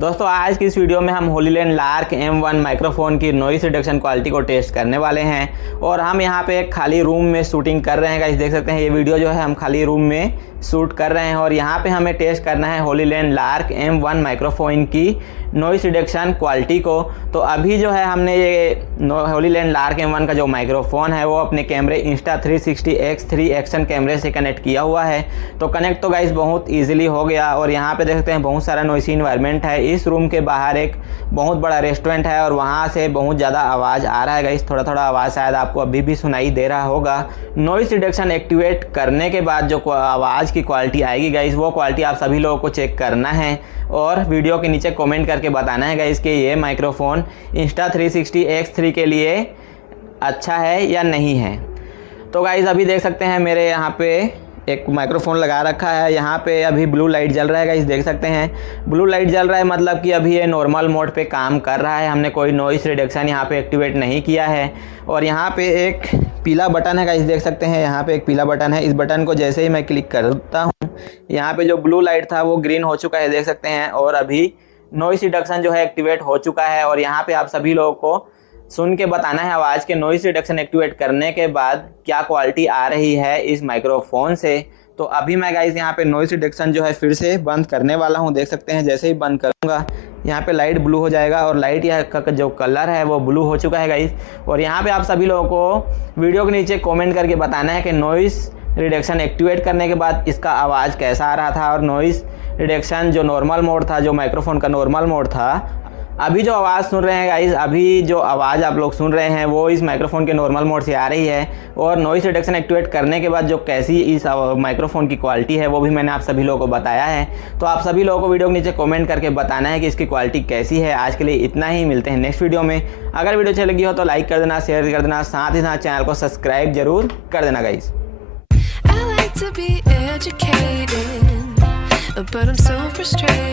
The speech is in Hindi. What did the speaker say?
दोस्तों आज की इस वीडियो में हम होलीलैंड लार्क M1 माइक्रोफोन की नॉइस रिडक्शन क्वालिटी को टेस्ट करने वाले हैं और हम यहां पे एक खाली रूम में शूटिंग कर रहे हैं गाइस। देख सकते हैं ये वीडियो जो है हम खाली रूम में शूट कर रहे हैं और यहां पे हमें टेस्ट करना है होलीलैंड लार्क M1 माइक्रोफोन की नॉइस रिडक्शन क्वालिटी को। तो अभी जो है हमने ये होलीलैंड लार्क M1 का जो माइक्रोफोन है वो अपने कैमरे Insta360X3 एक्शन कैमरे से कनेक्ट किया हुआ है। तो कनेक्ट तो गाइस बहुत ईजिली हो गया और यहाँ पे देख सकते हैं बहुत सारा नॉइसी इन्वायरमेंट है। इस रूम के बाहर एक बहुत बड़ा रेस्टोरेंट है और वहाँ से बहुत ज़्यादा आवाज़ आ रहा है गाइस। थोड़ा थोड़ा आवाज़ शायद आपको अभी भी सुनाई दे रहा होगा। नॉइस रिडक्शन एक्टिवेट करने के बाद जो आवाज़ की क्वालिटी आएगी गाइस वो क्वालिटी आप सभी लोगों को चेक करना है और वीडियो के नीचे कमेंट करके बताना है गाइस कि ये माइक्रोफोन Insta360X3 के लिए अच्छा है या नहीं है। तो गाइस अभी देख सकते हैं मेरे यहाँ पे एक माइक्रोफोन लगा रखा है। यहाँ पे अभी ब्लू लाइट जल रहा है गाइस, देख सकते हैं ब्लू लाइट जल रहा है मतलब कि अभी ये नॉर्मल मोड पे काम कर रहा है। हमने कोई नॉइस रिडक्शन यहाँ पे एक्टिवेट नहीं किया है। और यहाँ पे एक पीला बटन है गाइस, देख सकते हैं यहाँ पे एक पीला बटन है। इस बटन को जैसे ही मैं क्लिक करता हूँ यहाँ पे जो ब्लू लाइट था वो ग्रीन हो चुका है, देख सकते हैं। और अभी नॉइस रिडक्शन जो है एक्टिवेट हो चुका है और यहाँ पे आप सभी लोगों को सुन के बताना है आवाज़ के नॉइस रिडक्शन एक्टिवेट करने के बाद क्या क्वालिटी आ रही है इस माइक्रोफोन से। तो अभी मैं गाइस यहाँ पे नॉइस रिडक्शन जो है फिर से बंद करने वाला हूँ। देख सकते हैं जैसे ही बंद करूँगा यहाँ पे लाइट ब्लू हो जाएगा और लाइट यह का जो कलर है वो ब्लू हो चुका है गाइस। और यहाँ पे आप सभी लोगों को वीडियो के नीचे कमेंट करके बताना है कि नॉइस रिडक्शन एक्टिवेट करने के बाद इसका आवाज़ कैसा आ रहा था और नॉइस रिडक्शन जो नॉर्मल मोड था, जो माइक्रोफोन का नॉर्मल मोड था, अभी जो आवाज़ सुन रहे हैं गाइस, अभी जो आवाज़ आप लोग सुन रहे हैं वो इस माइक्रोफोन के नॉर्मल मोड से आ रही है। और नॉइस रिडक्शन एक्टिवेट करने के बाद जो कैसी इस माइक्रोफोन की क्वालिटी है वो भी मैंने आप सभी लोगों को बताया है। तो आप सभी लोगों को वीडियो के नीचे कमेंट करके बताना है कि इसकी क्वालिटी कैसी है। आज के लिए इतना ही, मिलते हैं नेक्स्ट वीडियो में। अगर वीडियो अच्छी लगी हो तो लाइक कर देना, शेयर कर देना, साथ ही साथ चैनल को सब्सक्राइब जरूर कर देना guys. I like to be educated, but I'm so frustrated.